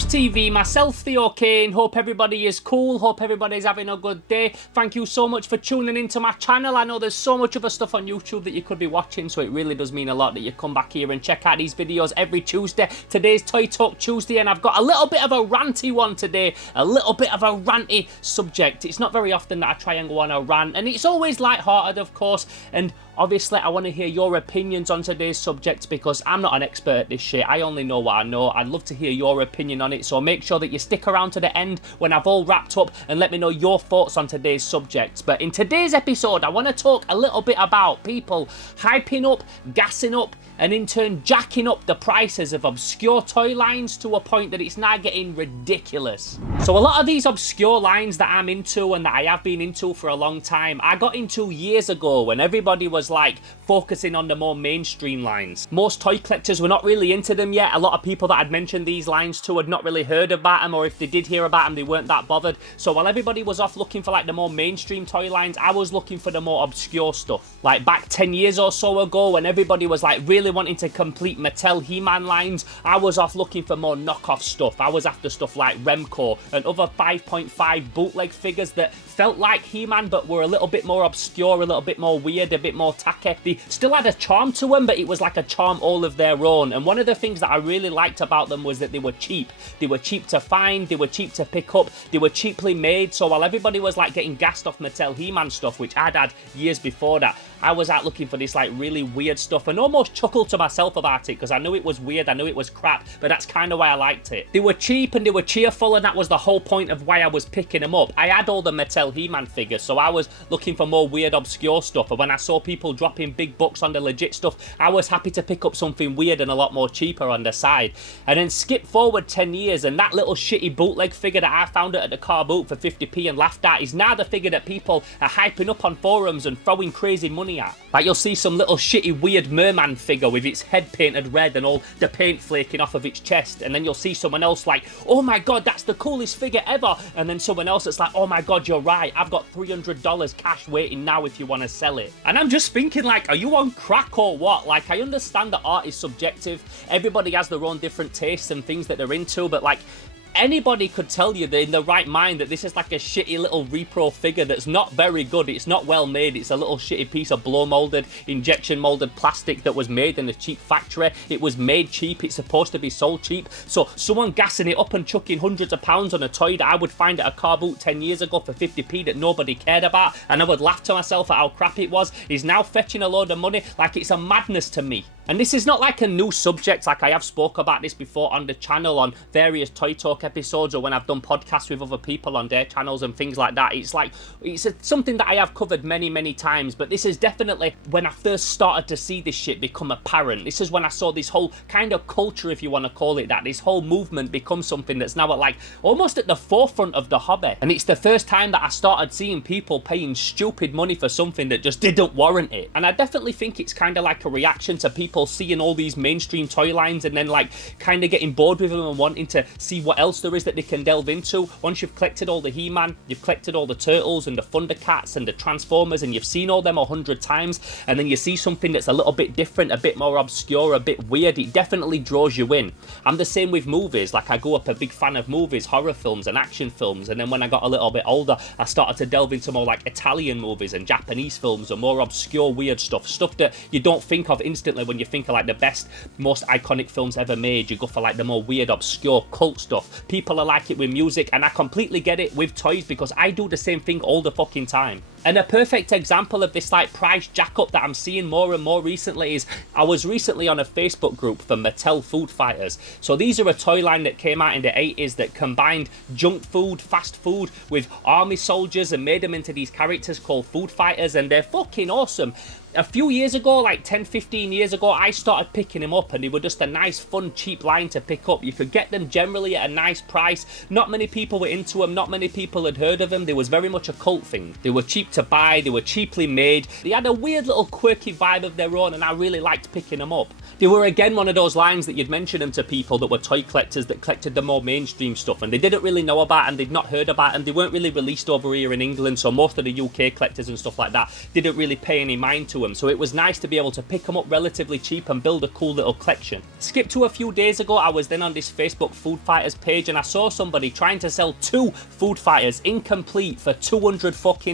Host TV, myself Theo Kane. Hope everybody is cool, hope everybody's having a good day. Thank you so much for tuning into my channel. I know there's so much other stuff on YouTube that you could be watching, so it really does mean a lot that you come back here and check out these videos every Tuesday. Today's Toy Talk Tuesday, and I've got a little bit of a ranty one today, a little bit of a ranty subject. It's not very often that I try and go on a rant, and it's always light-hearted, of course, and obviously, I want to hear your opinions on today's subject because I'm not an expert at this shit. I only know what I know. I'd love to hear your opinion on it, so make sure that you stick around to the end when I've all wrapped up and let me know your thoughts on today's subject. But in today's episode, I want to talk a little bit about people hyping up, gassing up, and in turn jacking up the prices of obscure toy lines to a point that it's now getting ridiculous. So a lot of these obscure lines that I'm into and that I have been into for a long time, I got into years ago when everybody was like focusing on the more mainstream lines. Most toy collectors were not really into them yet. A lot of people that I'd mentioned these lines to had not really heard about them, or if they did hear about them, they weren't that bothered. So while everybody was off looking for like the more mainstream toy lines, I was looking for the more obscure stuff. Like back 10 years or so ago, when everybody was like really wanting to complete Mattel He-Man lines, I was off looking for more knockoff stuff. I was after stuff like Remco and other 5.5 bootleg figures that felt like He-Man but were a little bit more obscure, a little bit more weird, a bit more tacky. They still had a charm to them, but it was like a charm all of their own. And one of the things that I really liked about them was that they were cheap. They were cheap to find, they were cheap to pick up, they were cheaply made. So while everybody was like getting gassed off Mattel He-Man stuff, which I'd had years before that, I was out looking for this like really weird stuff and almost chuckled to myself about it because I knew it was weird, I knew it was crap, but that's kind of why I liked it. They were cheap and they were cheerful, and that was the whole point of why I was picking them up. I had all the Mattel He-Man figures, so I was looking for more weird, obscure stuff, and when I saw people dropping big bucks on the legit stuff, I was happy to pick up something weird and a lot more cheaper on the side. And then skip forward 10 years and that little shitty bootleg figure that I found at the car boot for 50p and laughed at is now the figure that people are hyping up on forums and throwing crazy money at. Like you'll see some little shitty weird merman figure with its head painted red and all the paint flaking off of its chest, and then you'll see someone else like, oh my god, that's the coolest figure ever, and then someone else that's like, oh my god, you're right, I've got $300 cash waiting now if you want to sell it. And I'm just thinking like, are you on crack or what? Like, I understand that art is subjective, everybody has their own different tastes and things that they're into, but like, anybody could tell you that in the right mind that this is like a shitty little repro figure that's not very good, it's not well made, it's a little shitty piece of blow molded, injection molded plastic that was made in a cheap factory. It was made cheap, it's supposed to be sold cheap, so someone gassing it up and chucking hundreds of pounds on a toy that I would find at a car boot 10 years ago for 50p that nobody cared about, and I would laugh to myself at how crap it was, is now fetching a load of money. Like, it's a madness to me. And this is not like a new subject, like I have spoke about this before on the channel on various Toy Talk episodes or when I've done podcasts with other people on their channels and things like that. It's like, something that I have covered many times, but this is definitely when I first started to see this shit become apparent. This is when I saw this whole kind of culture, if you want to call it that, this whole movement become something that's now at like almost at the forefront of the hobby. And it's the first time that I started seeing people paying stupid money for something that just didn't warrant it. And I definitely think it's kind of like a reaction to people seeing all these mainstream toy lines and then like kind of getting bored with them and wanting to see what else there is that they can delve into. Once you've collected all the He-Man, you've collected all the Turtles and the Thundercats and the Transformers, and you've seen all them 100 times, and then you see something that's a little bit different, a bit more obscure, a bit weird, it definitely draws you in. I'm the same with movies. Like, I grew up a big fan of movies, horror films and action films, and then when I got a little bit older, I started to delve into more like Italian movies and Japanese films and more obscure weird stuff that you don't think of instantly when you think of like the best, most iconic films ever made. You go for like the more weird, obscure cult stuff. People are like it with music, and I completely get it with toys because I do the same thing all the fucking time. And a perfect example of this like price jack up that I'm seeing more and more recently is, I was recently on a Facebook group for Mattel Food Fighters. So these are a toy line that came out in the 80s that combined junk food, fast food with army soldiers and made them into these characters called Food Fighters, and they're fucking awesome. A few years ago, like 10-15 years ago, I started picking them up, and they were just a nice, fun, cheap line to pick up. You could get them generally at a nice price. Not many people were into them, not many people had heard of them. They was very much a cult thing. They were cheap cheap to buy, they were cheaply made, they had a weird little quirky vibe of their own, and I really liked picking them up. They were again one of those lines that you'd mention them to people that were toy collectors that collected the more mainstream stuff, and they didn't really know about and they'd not heard about, and they weren't really released over here in England, so most of the UK collectors and stuff like that didn't really pay any mind to them, so it was nice to be able to pick them up relatively cheap and build a cool little collection. Skip to a few days ago, I was then on this Facebook Food Fighters page and I saw somebody trying to sell 2 Food Fighters incomplete for $200 fucking.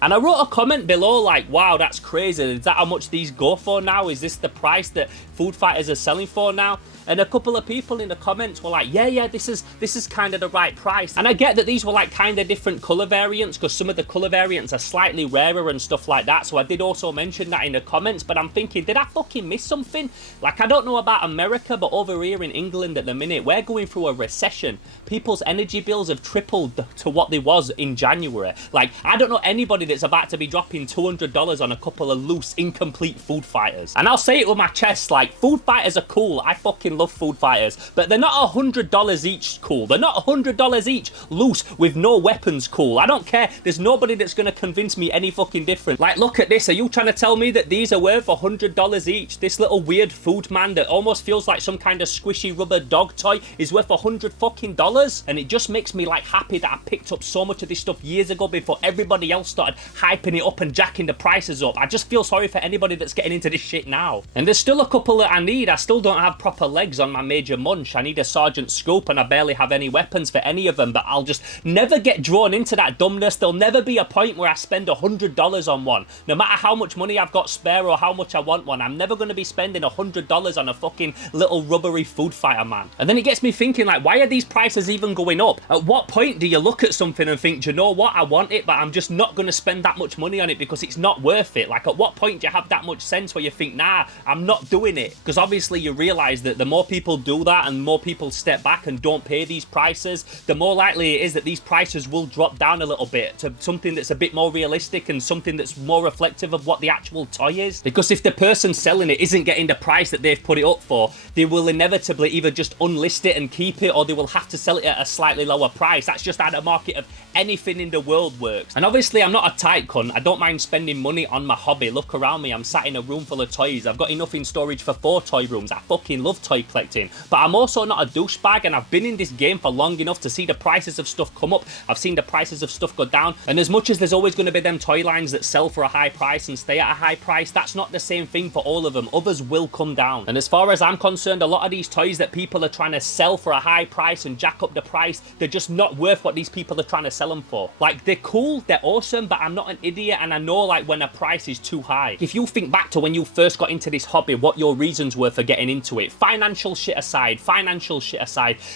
And I wrote a comment below like, wow, that's crazy. Is that how much these go for now? Is this the price that Food Fighters are selling for now? And a couple of people in the comments were like, yeah, this is kind of the right price. And I get that these were like kind of different color variants, because some of the color variants are slightly rarer and stuff like that. So I did also mention that in the comments, but I'm thinking, did I fucking miss something? Like, I don't know about America, but over here in England at the minute, we're going through a recession. People's energy bills have tripled to what they was in January. Like, I don't know anybody that's about to be dropping $200 on a couple of loose, incomplete Food Fighters. And I'll say it with my chest, like, Food Fighters are cool. I fucking love Food Fighters, but they're not $100 each cool. They're not $100 each loose with no weapons cool. I don't care. There's nobody that's going to convince me any fucking different. Like, look at this. Are you trying to tell me that these are worth $100 each? This little weird food man that almost feels like some kind of squishy rubber dog toy is worth $100 fucking. And it just makes me like happy that I picked up so much of this stuff years ago before everybody else started hyping it up and jacking the prices up. I just feel sorry for anybody that's getting into this shit now. And there's still a couple that I need. I still don't have proper legs on my major munch. I need a sergeant scope and I barely have any weapons for any of them, but I'll just never get drawn into that dumbness. There'll never be a point where I spend $100 on one. No matter how much money I've got spare or how much I want one, I'm never going to be spending $100 on a fucking little rubbery Food Fighter, man. And then it gets me thinking, like, why are these prices even going up? At what point do you look at something and think, do you know what, I want it, but I'm just not going to spend that much money on it because it's not worth it? Like, at what point do you have that much sense where you think, nah, I'm not doing it? Because obviously you realize that the more people do that and more people step back and don't pay these prices, the more likely it is that these prices will drop down a little bit to something that's a bit more realistic and something that's more reflective of what the actual toy is. Because if the person selling it isn't getting the price that they've put it up for, they will inevitably either just unlist it and keep it, or they will have to sell it at a slightly lower price. That's just how the market of anything in the world works. And obviously I'm not a tight cunt. I don't mind spending money on my hobby. Look around me, I'm sat in a room full of toys. I've got enough in storage for 4 toy rooms. I fucking love toy collecting. But I'm also not a douchebag, and I've been in this game for long enough to see the prices of stuff come up. I've seen the prices of stuff go down. And as much as there's always going to be them toy lines that sell for a high price and stay at a high price, that's not the same thing for all of them. Others will come down. And as far as I'm concerned, a lot of these toys that people are trying to sell for a high price and jack up the price, they're just not worth what these people are trying to sell them for. Like, they're cool, they're awesome, but I'm not an idiot, and I know like when a price is too high. If you think back to when you first got into this hobby, what your reasons were for getting into it, financial shit aside,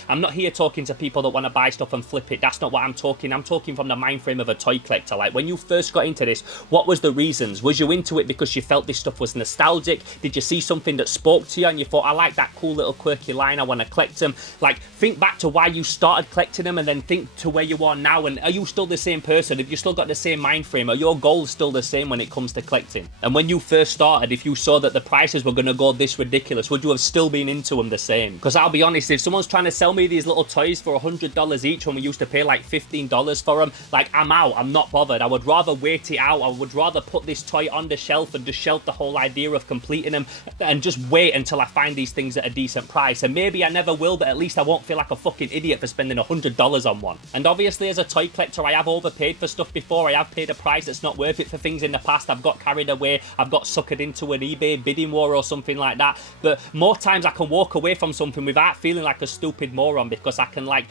I'm not here talking to people that want to buy stuff and flip it. That's not what I'm talking. I'm talking from the mind frame of a toy collector. Like, when you first got into this, what was the reasons? Was you into it because you felt this stuff was nostalgic? Did you see something that spoke to you and you thought, I like that cool little quirky line, I want to collect them? Like, think back to why you started collecting them and then think to where you are now, and are you still the same person? Have you still got the same mind frame? Are your goals still the same when it comes to collecting? And when you first started, if you saw that the prices were going to go this ridiculous, would you have still been into them the same? Because I'll be honest, if someone's trying to sell me these little toys for $100 each when we used to pay like $15 for them, like, I'm out. I'm not bothered. I would rather wait it out. I would rather put this toy on the shelf and just shelf the whole idea of completing them and just wait until I find these things at a decent price. And maybe I never will, but at least I won't feel like a fucking idiot for spending $100 on one. And obviously, as a toy collector, I have overpaid for stuff before. I have paid a price that's not worth it for things in the past. I've got carried away. I've got suckered into an eBay bidding war or something like that. But more times I can walk away from something without feeling like a stupid moron, because I can like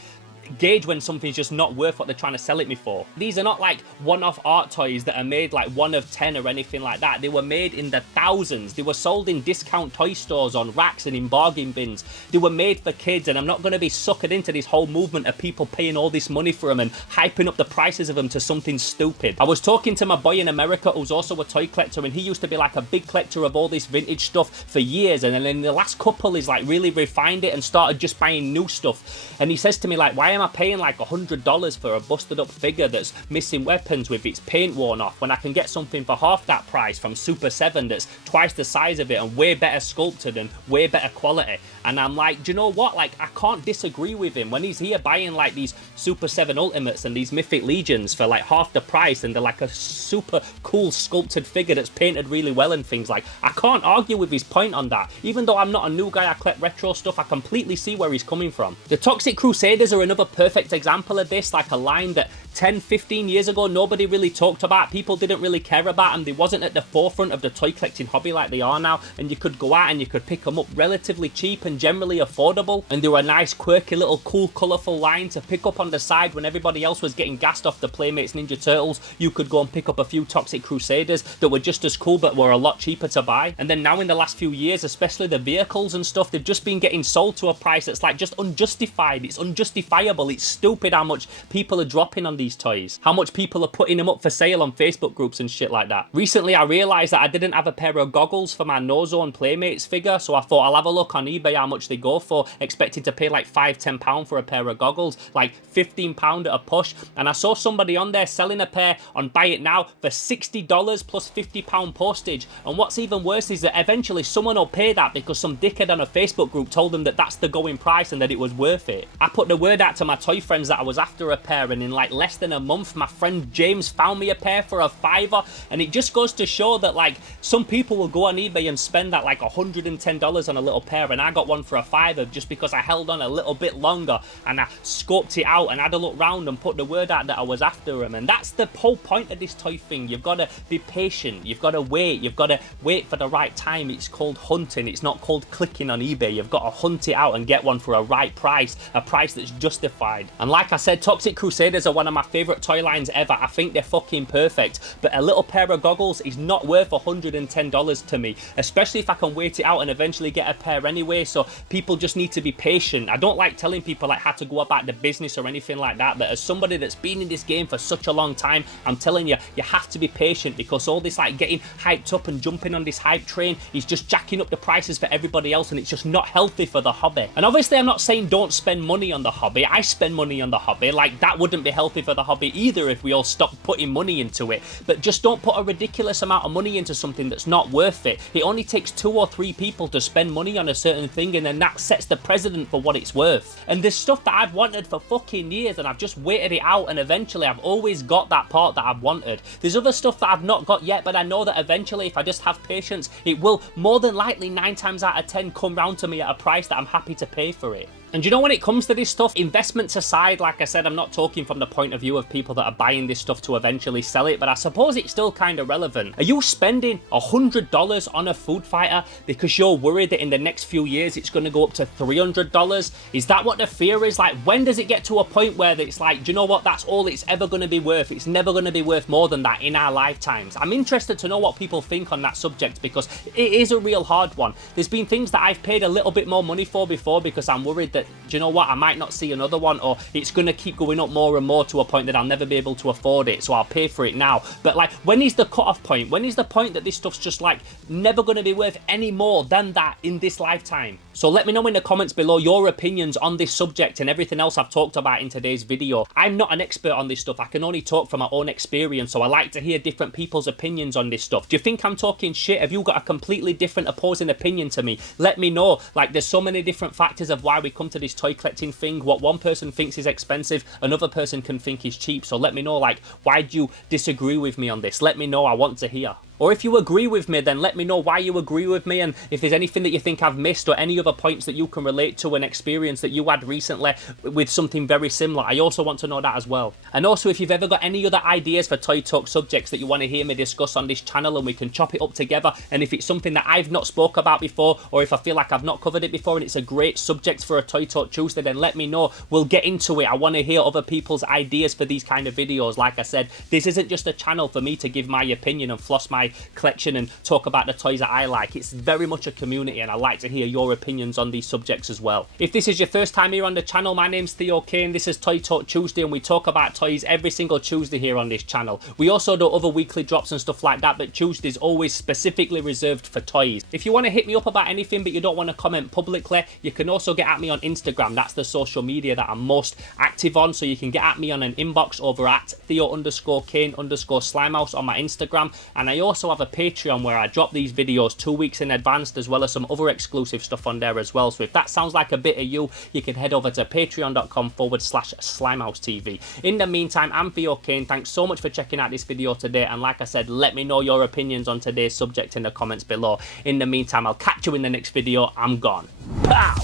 gauge when something's just not worth what they're trying to sell it me for. These are not like one-off art toys that are made like 1 of 10 or anything like that. They were made in the thousands. They were sold in discount toy stores, on racks and in bargain bins. They were made for kids, and I'm not going to be suckered into this whole movement of people paying all this money for them and hyping up the prices of them to something stupid. I was talking to my boy in America who's also a toy collector, and he used to be like a big collector of all this vintage stuff for years, and then in the last couple he's like really refined it and started just buying new stuff. And he says to me like, why am am I paying like $100 for a busted up figure that's missing weapons with its paint worn off when I can get something for half that price from Super 7 that's twice the size of it and way better sculpted and way better quality? And I'm like, do you know what? Like, I can't disagree with him when he's here buying like these Super 7 Ultimates and these Mythic Legions for like half the price, and they're like a super cool sculpted figure that's painted really well and things. Like, I can't argue with his point on that. Even though I'm not a new guy, I collect retro stuff, I completely see where he's coming from. The Toxic Crusaders are another perfect example of this, like a line that 10-15 years ago nobody really talked about, people didn't really care about, and they wasn't at the forefront of the toy collecting hobby like they are now, and you could go out and you could pick them up relatively cheap and generally affordable, and they were a nice quirky little cool colourful line to pick up on the side when everybody else was getting gassed off the Playmates Ninja Turtles. You could go and pick up a few Toxic Crusaders that were just as cool but were a lot cheaper to buy. And then now in the last few years, especially the vehicles and stuff, they've just been getting sold to a price that's like just unjustified. It's unjustifiable. It's stupid how much people are dropping on these toys, how much people are putting them up for sale on Facebook groups and shit like that. Recently I realised that I didn't have a pair of goggles for my No-Zone Playmates figure, so I thought I'll have a look on eBay how much they go for, expecting to pay like £5-10 for a pair of goggles, like £15 at a push, and I saw somebody on there selling a pair on Buy It Now for $60 plus £50 postage. And what's even worse is that eventually someone will pay that because some dickhead on a Facebook group told them that that's the going price and that it was worth it. I put the word out to my toy friends that I was after a pair, and in like less than a month my friend James found me a pair for a £5, and it just goes to show that like some people will go on eBay and spend that like $110 on a little pair, and I got one for a £5 just because I held on a little bit longer and I scoped it out and had a look round and put the word out that I was after him. And that's the whole point of this toy thing. You've got to be patient, you've got to wait, you've got to wait for the right time. It's called hunting, it's not called clicking on eBay. You've got to hunt it out and get one for a right price, a price that's justified. And like I said, Toxic Crusaders are one of my favourite toy lines ever. I think they're fucking perfect, but a little pair of goggles is not worth $110 to me, especially if I can wait it out and eventually get a pair anyway. So people just need to be patient. I don't like telling people like how to go about the business or anything like that, but as somebody that's been in this game for such a long time, I'm telling you, you have to be patient, because all this like getting hyped up and jumping on this hype train is just jacking up the prices for everybody else, and it's just not healthy for the hobby. And obviously I'm not saying don't spend money on the hobby. I spend money on the hobby. Like, that wouldn't be healthy for the hobby either if we all stopped putting money into it. But just don't put a ridiculous amount of money into something that's not worth it. It only takes 2 or 3 people to spend money on a certain thing, and then that sets the precedent for what it's worth. And there's stuff that I've wanted for fucking years, and I've just waited it out, and eventually I've always got that part that I've wanted. There's other stuff that I've not got yet, but I know that eventually, if I just have patience, it will more than likely 9 times out of 10 come round to me at a price that I'm happy to pay for it. And you know, when it comes to this stuff, investments aside, like I said, I'm not talking from the point of view of people that are buying this stuff to eventually sell it, but I suppose it's still kind of relevant. Are you spending $100 on a food fighter because you're worried that in the next few years it's going to go up to $300? Is that what the fear is? Like, when does it get to a point where it's like, do you know what, that's all it's ever going to be worth? It's never going to be worth more than that in our lifetimes. I'm interested to know what people think on that subject, because it is a real hard one. There's been things that I've paid a little bit more money for before because I'm worried that, do you know what, I might not see another one, or it's going to keep going up more and more to a point that I'll never be able to afford it, so I'll pay for it now. But like, when is the cut-off point? When is the point that this stuff's just like never going to be worth any more than that in this lifetime? So let me know in the comments below your opinions on this subject and everything else I've talked about in today's video. I'm not an expert on this stuff. I can only talk from my own experience, so I like to hear different people's opinions on this stuff. Do you think I'm talking shit? Have you got a completely different opposing opinion to me? Let me know. Like, there's so many different factors of why we come to this toy collecting thing. What one person thinks is expensive, another person can think is cheap. So let me know, like, why do you disagree with me on this? Let me know. I want to hear. Or if you agree with me, then let me know why you agree with me, and if there's anything that you think I've missed or any other points that you can relate to an experience that you had recently with something very similar. I also want to know that as well. And also, if you've ever got any other ideas for Toy Talk subjects that you want to hear me discuss on this channel, and we can chop it up together, and if it's something that I've not spoke about before, or if I feel like I've not covered it before and it's a great subject for a Toy Talk Tuesday, then let me know. We'll get into it. I want to hear other people's ideas for these kind of videos. Like I said, this isn't just a channel for me to give my opinion and floss my my collection and talk about the toys that I like. It's very much a community, and I like to hear your opinions on these subjects as well. If this is your first time here on the channel, my name's Theo Kane. This is Toy Talk Tuesday, and we talk about toys every single Tuesday here on this channel. We also do other weekly drops and stuff like that, but Tuesday's always specifically reserved for toys. If you want to hit me up about anything but you don't want to comment publicly, you can also get at me on Instagram. That's the social media that I'm most active on, so you can get at me on an inbox over at Theo_Kane_Slimehouse on my Instagram. And I also have a Patreon where I drop these videos 2 weeks in advance, as well as some other exclusive stuff on there as well. So if that sounds like a bit of you, you can head over to patreon.com/SlimehouseTV. In the meantime, I'm Theo Kane. Thanks so much for checking out this video today, and like I said, let me know your opinions on today's subject in the comments below. In the meantime, I'll catch you in the next video. I'm gone. Pow!